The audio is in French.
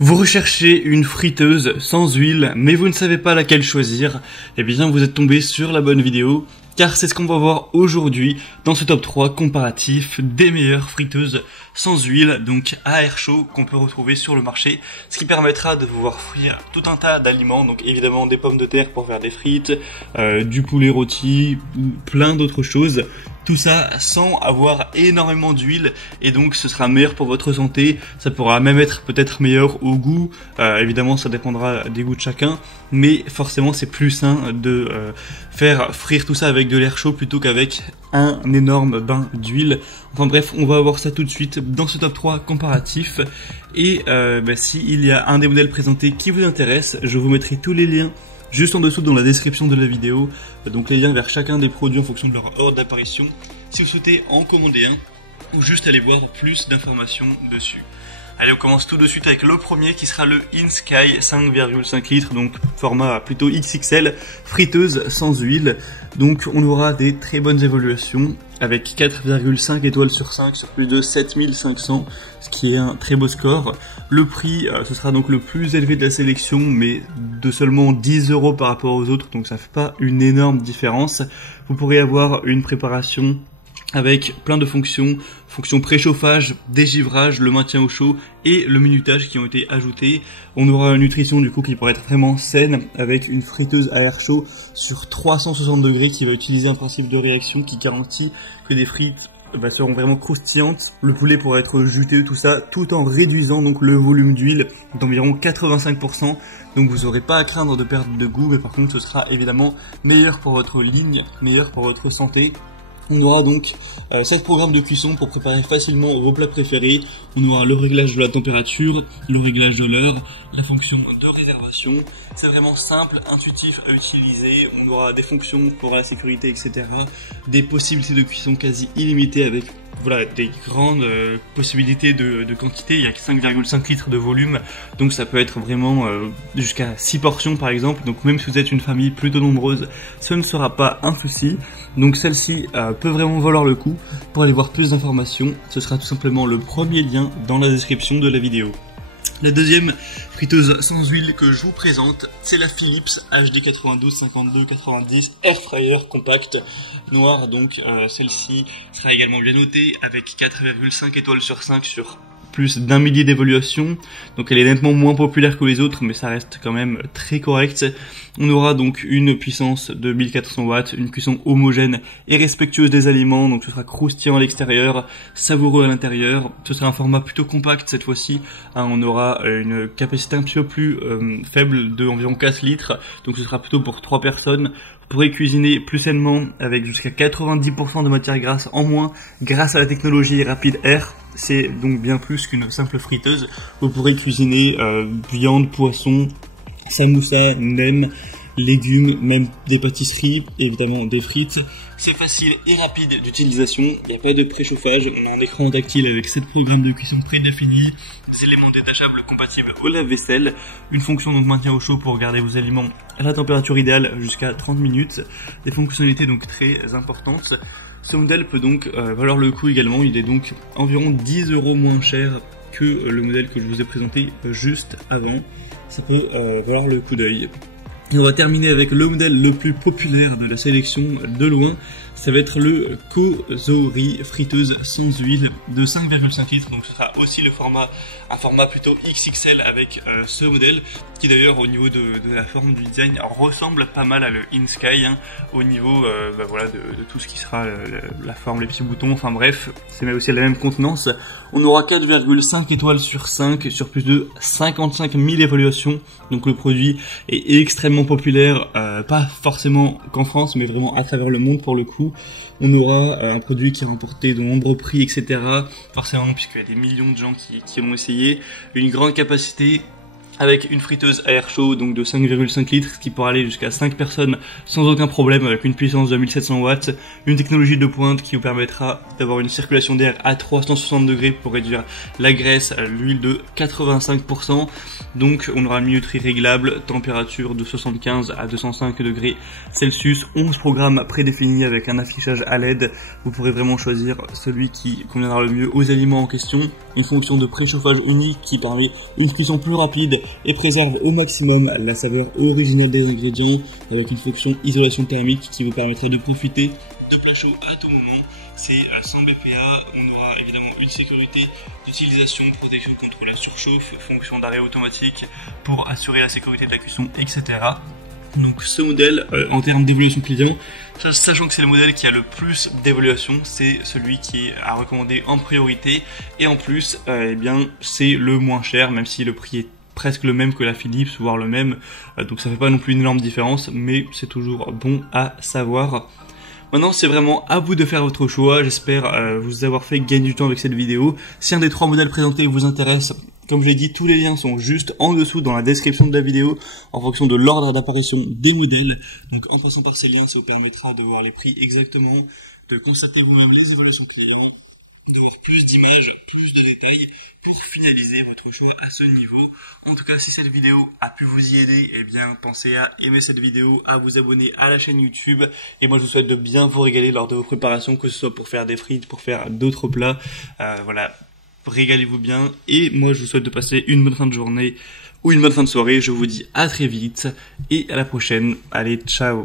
Vous recherchez une friteuse sans huile, mais vous ne savez pas laquelle choisir, eh bien vous êtes tombé sur la bonne vidéo, car c'est ce qu'on va voir aujourd'hui dans ce top 3 comparatif des meilleures friteuses sans huile, donc à air chaud, qu'on peut retrouver sur le marché, ce qui permettra de vous voir frire tout un tas d'aliments, donc évidemment des pommes de terre pour faire des frites, du poulet rôti, plein d'autres choses. Tout ça sans avoir énormément d'huile et donc ce sera meilleur pour votre santé. Ça pourra même être peut-être meilleur au goût. Évidemment ça dépendra des goûts de chacun, mais forcément c'est plus sain de faire frire tout ça avec de l'air chaud plutôt qu'avec un énorme bain d'huile. Enfin bref, on va voir ça tout de suite dans ce top 3 comparatif. Et s'il y a un des modèles présentés qui vous intéresse, je vous mettrai tous les liens juste en dessous dans la description de la vidéo, donc les liens vers chacun des produits en fonction de leur ordre d'apparition, si vous souhaitez en commander un, ou juste aller voir plus d'informations dessus. Allez, on commence tout de suite avec le premier qui sera le InSky 5,5 litres, donc format plutôt XXL, friteuse sans huile. Donc on aura des très bonnes évaluations avec 4,5 étoiles sur 5 sur plus de 7500, ce qui est un très beau score. Le prix, ce sera donc le plus élevé de la sélection, mais de seulement 10 € par rapport aux autres, donc ça fait pas une énorme différence. Vous pourrez avoir une préparation avec plein de fonctions préchauffage, dégivrage, le maintien au chaud et le minutage qui ont été ajoutés. On aura une nutrition du coup qui pourrait être vraiment saine avec une friteuse à air chaud sur 360 degrés qui va utiliser un principe de réaction qui garantit que des frites seront vraiment croustillantes. Le poulet pourra être juteux, tout ça, tout en réduisant donc le volume d'huile d'environ 85%. Donc vous n'aurez pas à craindre de perdre de goût, mais par contre ce sera évidemment meilleur pour votre ligne, meilleur pour votre santé. On aura donc 7 programmes de cuisson pour préparer facilement vos plats préférés. On aura le réglage de la température, le réglage de l'heure, la fonction de réservation. C'est vraiment simple, intuitif à utiliser. On aura des fonctions pour la sécurité, etc. Des possibilités de cuisson quasi illimitées avec des grandes possibilités de quantité. Il y a 5,5 litres de volume, donc ça peut être vraiment jusqu'à 6 portions par exemple. Donc même si vous êtes une famille plutôt nombreuse, ce ne sera pas un souci. Donc celle-ci peut vraiment valoir le coup. Pour aller voir plus d'informations, ce sera tout simplement le premier lien dans la description de la vidéo. La deuxième friteuse sans huile que je vous présente, c'est la Philips HD 92 52 90 Air Fryer Compact noire. Donc celle-ci sera également bien notée avec 4,5 étoiles sur 5 sur plus d'un millier d'évaluations. Donc elle est nettement moins populaire que les autres, mais ça reste quand même très correct. On aura donc une puissance de 1400 watts, une cuisson homogène et respectueuse des aliments, donc ce sera croustillant à l'extérieur, savoureux à l'intérieur. Ce sera un format plutôt compact cette fois-ci, on aura une capacité un petit peu plus faible de environ 4 litres, donc ce sera plutôt pour 3 personnes. Vous pourrez cuisiner plus sainement avec jusqu'à 90% de matière grasse en moins grâce à la technologie Rapid Air. C'est donc bien plus qu'une simple friteuse. Vous pourrez cuisiner viande, poisson, samoussa, nem, légumes, même des pâtisseries, évidemment des frites. C'est facile et rapide d'utilisation, il n'y a pas de préchauffage, on a un écran tactile avec 7 programmes de cuisson prédéfinis, des éléments détachables compatibles au lave-vaisselle, une fonction donc maintien au chaud pour garder vos aliments à la température idéale jusqu'à 30 minutes, des fonctionnalités donc très importantes. Ce modèle peut donc valoir le coup également, il est donc environ 10 € moins cher que le modèle que je vous ai présenté juste avant. Ça peut valoir le coup d'œil. Et on va terminer avec le modèle le plus populaire de la sélection de loin, ça va être le Kozori friteuse sans huile de 5,5 litres, donc ce sera aussi un format plutôt XXL avec ce modèle, qui d'ailleurs au niveau de la forme du design ressemble pas mal à le InSky, au niveau de tout ce qui sera la forme, les petits boutons, enfin bref, c'est aussi la même contenance. On aura 4,5 étoiles sur 5 sur plus de 55 000 évaluations, donc le produit est extrêmement populaire, pas forcément qu'en France, mais vraiment à travers le monde pour le coup. On aura un produit qui a remporté de nombreux prix, etc. Forcément, puisqu'il y a des millions de gens qui l'ont essayé. Une grande capacité, avec une friteuse à air chaud donc de 5,5 litres qui pourra aller jusqu'à 5 personnes sans aucun problème avec une puissance de 1700 watts, une technologie de pointe qui vous permettra d'avoir une circulation d'air à 360 degrés pour réduire la graisse, l'huile de 85%, donc on aura une minuterie réglable, température de 75 à 205 degrés Celsius, 11 programmes prédéfinis avec un affichage à LED, vous pourrez vraiment choisir celui qui conviendra le mieux aux aliments en question, une fonction de préchauffage unique qui permet une cuisson plus rapide et préserve au maximum la saveur originelle des ingrédients avec une fonction isolation thermique qui vous permettrait de profiter de plats chauds à tout moment. C'est à 100 BPA, on aura évidemment une sécurité d'utilisation, protection contre la surchauffe, fonction d'arrêt automatique pour assurer la sécurité de la cuisson, etc. Donc ce modèle, en termes d'évaluation client, sachant que c'est le modèle qui a le plus d'évaluation, c'est celui qui est à recommander en priorité, et en plus, eh bien, c'est le moins cher, même si le prix est presque le même que la Philips, voire le même, donc ça fait pas non plus une énorme différence, mais c'est toujours bon à savoir. Maintenant, c'est vraiment à vous de faire votre choix. J'espère vous avoir fait gagner du temps avec cette vidéo. Si un des 3 modèles présentés vous intéresse, comme je l'ai dit, tous les liens sont juste en dessous dans la description de la vidéo en fonction de l'ordre d'apparition des modèles. Donc en passant par ces liens, ça vous permettra de voir les prix exactement, de constater vous-même les évaluations clients, de voir plus d'images, plus de détails pour finaliser votre choix à ce niveau. En tout cas, si cette vidéo a pu vous y aider, eh bien pensez à aimer cette vidéo, à vous abonner à la chaîne YouTube, et moi je vous souhaite de bien vous régaler lors de vos préparations, que ce soit pour faire des frites, pour faire d'autres plats, voilà, régalez-vous bien, et moi je vous souhaite de passer une bonne fin de journée ou une bonne fin de soirée. Je vous dis à très vite et à la prochaine. Allez, ciao.